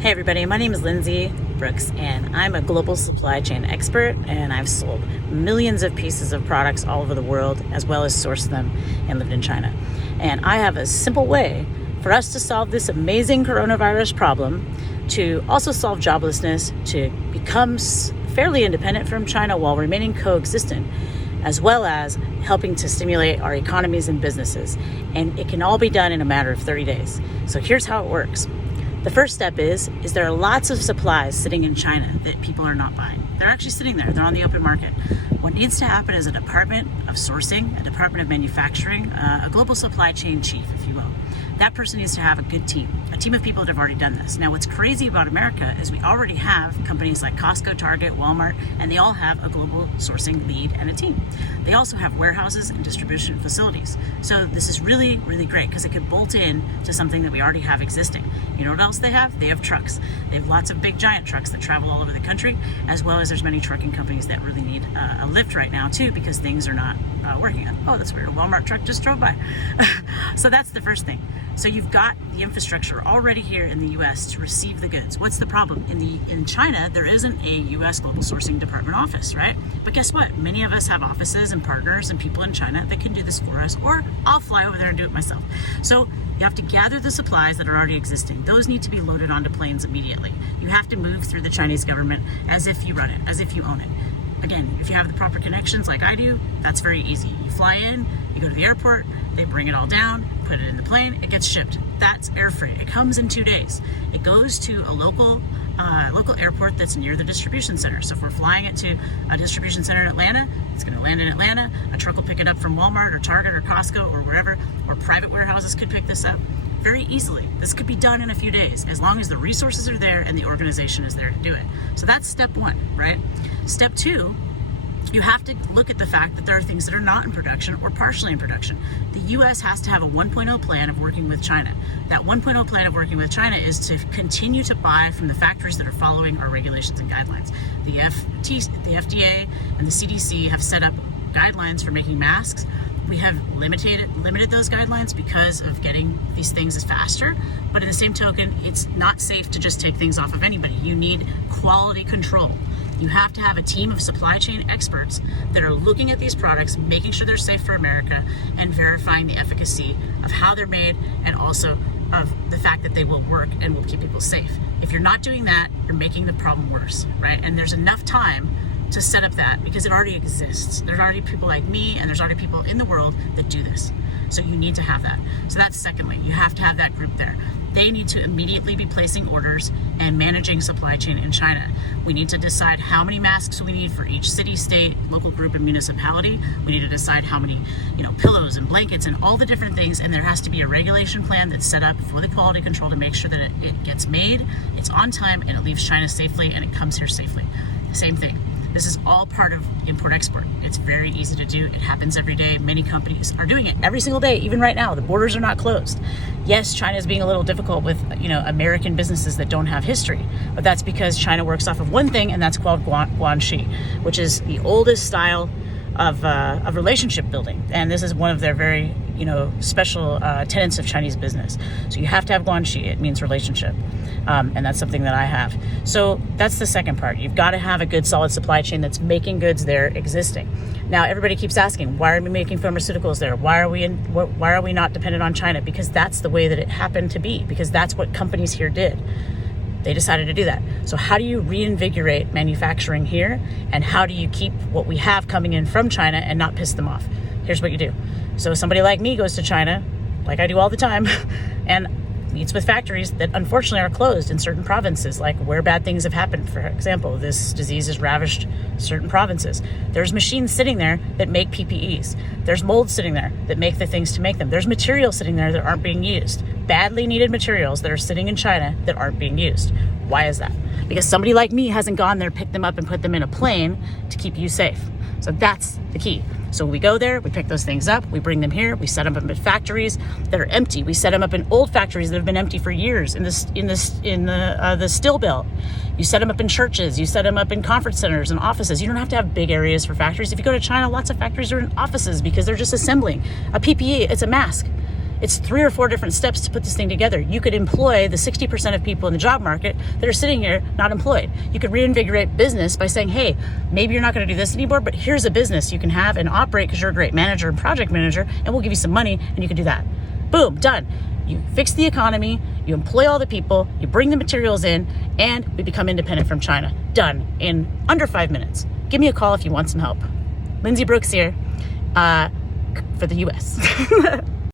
Hey everybody, my name is Lindsay Brooks and I'm a global supply chain expert, and I've sold millions of pieces of products all over the world as well as sourced them and lived in China. And I have a simple way for us to solve this amazing coronavirus problem, to also solve joblessness, to become fairly independent from China while remaining coexisting, as well as helping to stimulate our economies and businesses. And it can all be done in a matter of 30 days. So here's how it works. The first step is there are lots of supplies sitting in China that people are not buying. They're actually sitting there. They're on the open market. What needs to happen is a department of sourcing, a department of manufacturing, a global supply chain chief, if you will. That person needs to have a good team, a team of people that have already done this. Now, what's crazy about America is we already have companies like Costco, Target, Walmart, and they all have a global sourcing lead and a team. They also have warehouses and distribution facilities. So this is really, really great because it could bolt in to something that we already have existing. You know what else they have? They have trucks. They have lots of big giant trucks that travel all over the country, as well as there's many trucking companies that really need a lift right now too, because things are not working. Oh, that's weird. A Walmart truck just drove by. So that's the first thing. So you've got the infrastructure already here in the U.S. to receive the goods. What's the problem? In China, there isn't a U.S. global sourcing department office, right? But guess what? Many of us have offices and partners and people in China that can do this for us, or I'll fly over there and do it myself. So you have to gather the supplies that are already existing. Those need to be loaded onto planes immediately. You have to move through the Chinese government as if you run it, as if you own it. Again, if you have the proper connections like I do, that's very easy. You fly in, you go to the airport, they bring it all down, put it in the plane, it gets shipped. That's air freight. It comes in 2 days. It goes to a local airport that's near the distribution center. So if we're flying it to a distribution center in Atlanta, it's going to land in Atlanta. A truck will pick it up from Walmart or Target or Costco or wherever, or private warehouses could pick this up very easily. This could be done in a few days as long as the resources are there and the organization is there to do it. So that's step one, right? Step two, you have to look at the fact that there are things that are not in production or partially in production. The U.S. has to have a 1.0 plan of working with China. That 1.0 plan of working with China is to continue to buy from the factories that are following our regulations and guidelines. The FDA and the CDC have set up guidelines for making masks. We have limited those guidelines because of getting these things as faster, but in the same token, it's not safe to just take things off of anybody. You need quality control. You have to have a team of supply chain experts that are looking at these products, making sure they're safe for America, and verifying the efficacy of how they're made, and also of the fact that they will work and will keep people safe. If you're not doing that, you're making the problem worse, right? And there's enough time to set up that because it already exists. There's already people like me, and there's already people in the world that do this. So you need to have that. So that's secondly, you have to have that group there. They need to immediately be placing orders and managing supply chain in China. We need to decide how many masks we need for each city, state, local group, and municipality. We need to decide how many, pillows and blankets and all the different things. And there has to be a regulation plan that's set up for the quality control to make sure that it gets made, it's on time, and it leaves China safely, and it comes here safely. Same thing. This is all part of import-export. It's very easy to do. It happens every day. Many companies are doing it every single day, even right now. The borders are not closed. Yes, China is being a little difficult with, American businesses that don't have history, but that's because China works off of one thing, and that's called guanxi, which is the oldest style of relationship building. And this is one of their very, special tenets of Chinese business. So you have to have guanxi. It means relationship. And that's something that I have. So that's the second part. You've got to have a good, solid supply chain that's making goods there existing. Now, everybody keeps asking, why are we making pharmaceuticals there? Why are we not dependent on China? Because that's the way that it happened to be, because that's what companies here did. They decided to do that. So how do you reinvigorate manufacturing here? And how do you keep what we have coming in from China and not piss them off? Here's what you do. So somebody like me goes to China, like I do all the time, and meets with factories that unfortunately are closed in certain provinces, like where bad things have happened. For example, this disease has ravaged certain provinces. There's machines sitting there that make PPEs. There's molds sitting there that make the things to make them. There's materials sitting there that aren't being used. Badly needed materials that are sitting in China that aren't being used. Why is that? Because somebody like me hasn't gone there, picked them up, and put them in a plane to keep you safe. So that's the key. So we go there, we pick those things up, we bring them here, we set them up in factories that are empty. We set them up in old factories that have been empty for years in the still belt. You set them up in churches, you set them up in conference centers and offices. You don't have to have big areas for factories. If you go to China, lots of factories are in offices because they're just assembling a PPE. It's a mask. It's 3 or 4 different steps to put this thing together. You could employ the 60% of people in the job market that are sitting here not employed. You could reinvigorate business by saying, hey, maybe you're not going to do this anymore, but here's a business you can have and operate because you're a great manager and project manager, and we'll give you some money and you can do that. Boom, done. You fix the economy, you employ all the people, you bring the materials in, and we become independent from China. Done in under 5 minutes. Give me a call if you want some help. Lindsay Brooks here for the US.